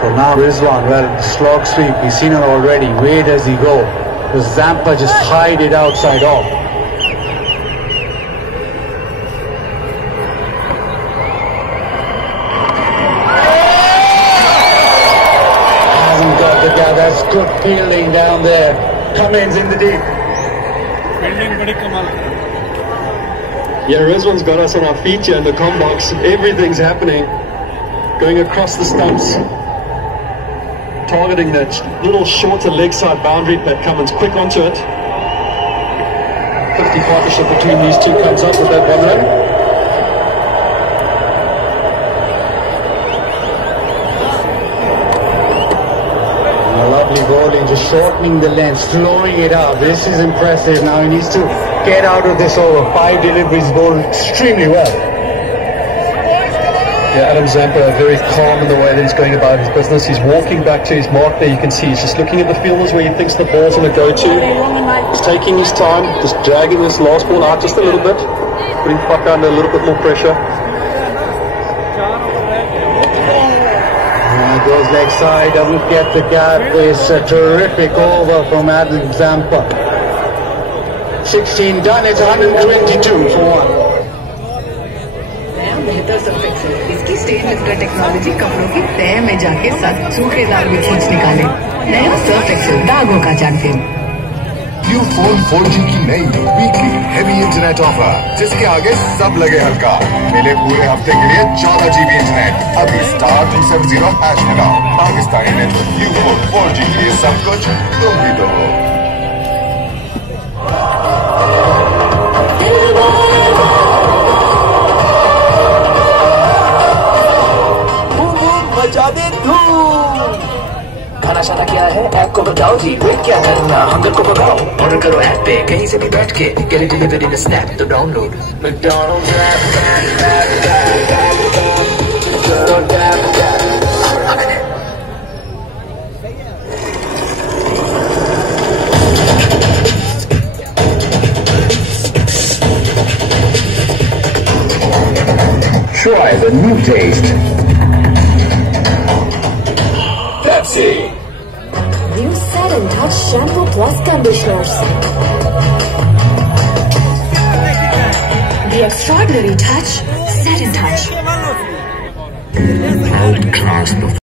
So now Rizwan, well, slog sweep, we've seen it already. Where does he go? Does Zampa just hide it outside off? Hasn't got the guy. That's good fielding down there. Cummins in the deep. Yeah, Rizwan's got us on our feet here in the com box. Everything's happening. Going across the stumps. Targeting that little shorter leg side boundary that Cummins quick onto it. 50 partnership between these two comes up with that one run. A lovely bowling, just shortening the length, slowing it out. This is impressive. Now he needs to get out of this over. 5 deliveries, bowled extremely well. Yeah, Adam Zampa very calm in the way that he's going about his business. He's walking back to his mark there. You can see he's just looking at the fielders where he thinks the ball's going to go to. He's taking his time, just dragging this last ball out just a little bit, putting Puck under a little bit more pressure. Goes leg side, doesn't get the gap. It's a terrific over from Adam Zampa. 16 done, it's 122 for 1. बेहतर Surf Excel इसकी stand lifter technology कपड़ों की तह में जाके सख्त सूखे दाग भी खींच निकाले। नया सर्फ एक्सेल दागों का चैंपियन। न्यू फोन 4G की नई वीकली हेवी इंटरनेट ऑफर, जिसके आगे सब लगे हल्का। मिले पूरे हफ्ते के लिए 14 GB इंटरनेट। अभी *270# लगाओ। Pakistani network new phone 4G के लिए सब कुछ तुम भी दो। खाना शाना क्या है? ऐप को बताओ जी, वेट क्या करना, हंगर को भगाओ। ऑर्डर करो ऐप पे, कहीं से भी बैठ के, get it delivered in a snap, तो download McDonald's app. Try the new taste. Pepsi. New Set and Touch Shampoo Plus Conditioners. The extraordinary touch, Set and Touch. World class